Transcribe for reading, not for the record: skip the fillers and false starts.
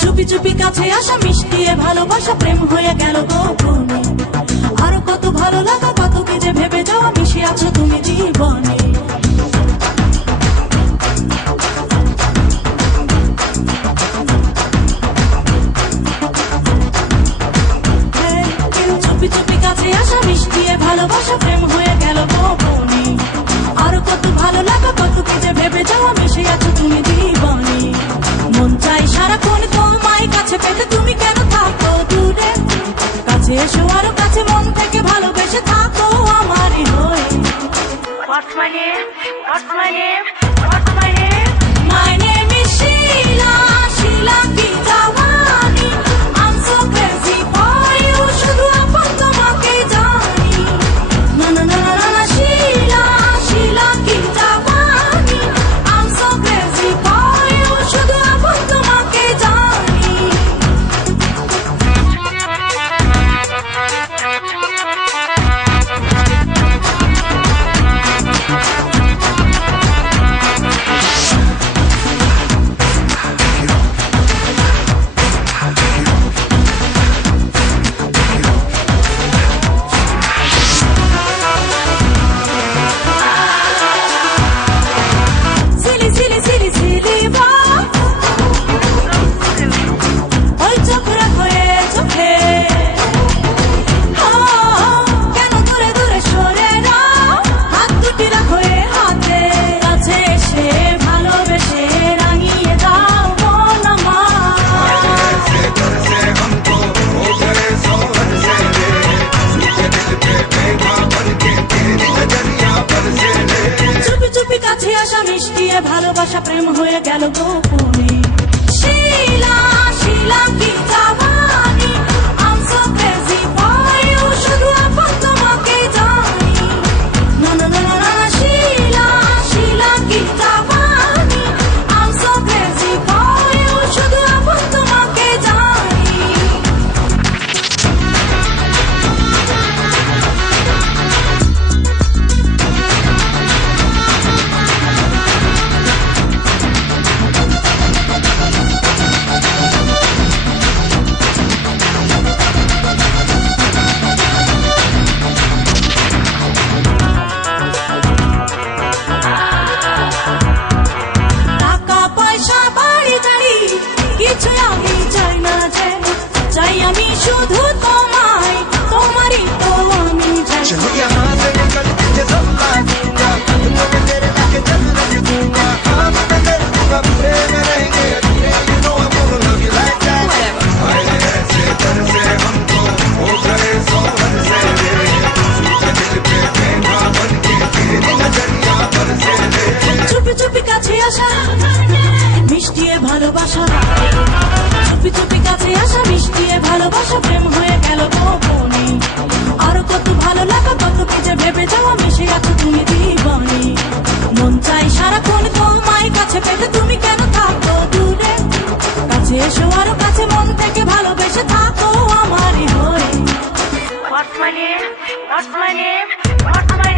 চুপি চুপি কাছে আসা মিষ্টিয়ে ভালোবাসা প্রেম হয়ে গেল গোপনে। আরো কত ভালো লাগা কত কি যে ভেবে যাওয়া মিশে আছো তুমি জীবনে। চুপি চুপি কাছে আসা মিষ্টিয়ে ভালোবাসা প্রেম হয়ে গেল গোপনে। আরো কত ভালো লাগা কত কি যে ভেবে যাওয়া মিশে আছো তুমি জীবনে। মন চাই সারাক্ষণ তোমায় কাছে পেতে, তুমি কেন থাকো দূরে? কাছে এসো আরো কাছে মন থেকে ভালোবেসে থাকো আমারই হয়ে। What's my name? What's my name? What's my name? My name is Sheila, Sheila ki jawani. I'm so crazy for you, শুধু আপন তোমাকে জানি। না না না না না Sheila, Sheila ki jawani. I'm so crazy for you, শুধু আপন তোমাকে জানি। মিষ্টিয়ে ভালোবাসা প্রেম হয়ে গেল গোপনে। Sheila, Sheila ki jawani. I'm so crazy for you, শুধু আপন তোমাকে জানি। না না না না না Sheila, Sheila ki jawani. I'm so crazy for you, শুধু আপন তোমাকে জানি। চাই আমি শুধু তোমায়, তোমারই তো আমি চাই। चलो यहाँ से निकल के सब दूंगा, तुमको मैं तेरे लाके जब रख दूंगा। हाँ मैं तेरे दूंगा, बुरे में रहेंगे अधूरे, you know I'm gonna love you like that। आए ऐसे तर से हमको वो करे सौ हद से ले, सूझे दिल पे बेना बन के तेरी नजरिया पर से ले। চুপি চুপি কাছে আসা মিষ্টিয়ে ভালোবাসা, চুপি চুপি কাছে আসা মিষ্টিয়ে ভালোবাসা প্রেম হয়ে গেল গোপনে। আরো কত ভালো লাগা কত কি যে ভেবে যাওয়া মিশে আছো তুমি জীবনে। মন চাই সারাক্ষণ তোমায় কাছে পেতে, তুমি কেন থাকো দূরে? কাছে এসো আরো কাছে মন থেকে ভালোবেসে থাকো আমারই হয়ে। What's my name? What's my name? What's my